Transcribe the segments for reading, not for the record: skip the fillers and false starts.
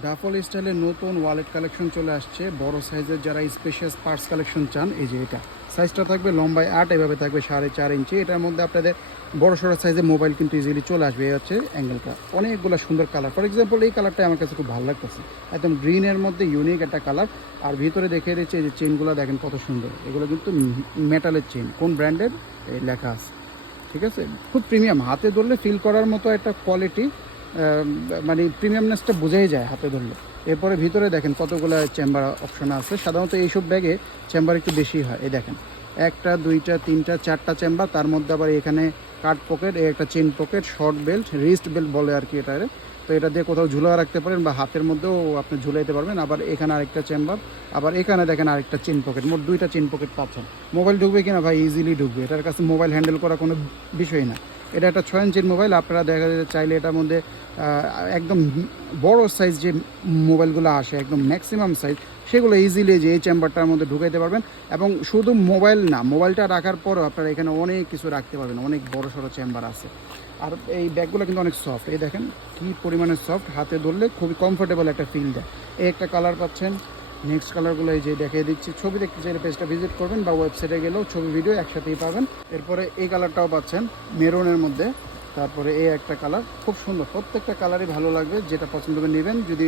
Duffel স্টাইলের নতুন wallet collection চলে আসছে। বড় সাইজের যারা স্পেশাস পার্টস কালেকশন চান, এই যে এটা সাইজটা থাকবে লম্বায় 8, এভাবে থাকবে 4.5 ইঞ্চি। এটার মধ্যে আপনাদের বড় সড়ো সাইজের মোবাইল কিন্তু ইজিলি চলে আসবে। এই হচ্ছে অ্যাঙ্গেলটা, অনেকগুলো সুন্দর কালার। ফর এক্সাম্পল এই কালারটা আমার কাছে খুব ভালো লাগতেছে, একদম গ্রিনের মধ্যে ইউনিক একটা কালার। আর ভিতরে দেখে দিচ্ছে এই যে চেনগুলো দেখেন কত সুন্দর, এগুলো কিন্তু মেটালের চেন, কোন ব্র্যান্ডের লেখা আছে, ঠিক আছে। খুব প্রিমিয়াম, হাতে ধরলে ফিল করার মতো একটা কোয়ালিটি, মানে প্রিমিয়ামনেসটা বোঝাই যায় হাতে ধরলে। এরপরে ভিতরে দেখেন কতগুলো চেম্বার অপশন আছে। সাধারণত এইসব ব্যাগে চেম্বার একটু বেশি হয়। এই দেখেন 1টা 2টা 3টা 4টা চেম্বার, তার মধ্যে আবার এখানে কাট পকেট, একটা chain pocket, short belt, wrist belt বলে আর কি এটারে। তো এটা দিয়ে কোথাও ঝুলা রাখতে পারেন বা হাতের মধ্যেও আপনি ঝুলাইতে পারবেন। আবার এখানে আরেকটা চেম্বার, আবার এখানে দেখেন আরেকটা চেন পকেট, মোট 2টা চেন পকেট পাচ্ছেন। মোবাইল ঢুকবে কিনা ভাই, ইজিলি ঢুকবে, এটার কাছে মোবাইল হ্যান্ডেল করা কোনো বিষয় না। এটা একটা 6 ইঞ্চির মোবাইল। আপনারা দেখা যেতে চাইলে এটার মধ্যে একদম বড় সাইজ যে মোবাইলগুলো আসে, একদম ম্যাক্সিমাম সাইজ, সেগুলো ইজিলি যে এই চেম্বারটার মধ্যে ঢুকাইতে পারবেন। এবং শুধু মোবাইল না, মোবাইলটা রাখার পরও আপনারা এখানে অনেক কিছু রাখতে পারবেন, অনেক বড় সড়ো চেম্বার আছে। আর এই ব্যাগগুলো কিন্তু অনেক সফট, এই দেখেন কী পরিমাণে সফট, হাতে ধরলে খুবই কমফোর্টেবল একটা ফিল দেয়। এই একটা কালার পাচ্ছেন। নেক্সট কালারগুলো এই যে দেখিয়ে দিচ্ছি, ছবি দেখতে চাইলে পেজটা ভিজিট করবেন বা ওয়েবসাইটে গেলেও ছবি ভিডিও একসাথেই পাবেন। এরপরে এই কালারটাও পাচ্ছেন মেরুনের মধ্যে। তারপরে এই একটা কালার খুব সুন্দর, প্রত্যেকটা কালারই ভালো লাগবে, যেটা পছন্দ করে নেবেন। যদি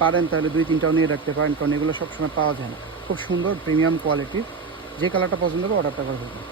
পারেন তাহলে 2-3টাও নিয়ে রাখতে পারেন, কারণ এগুলো সবসময় পাওয়া যায় না। খুব সুন্দর প্রিমিয়াম কোয়ালিটির, যে কালারটা পছন্দ হবে অর্ডারটা করে ফেলবেন।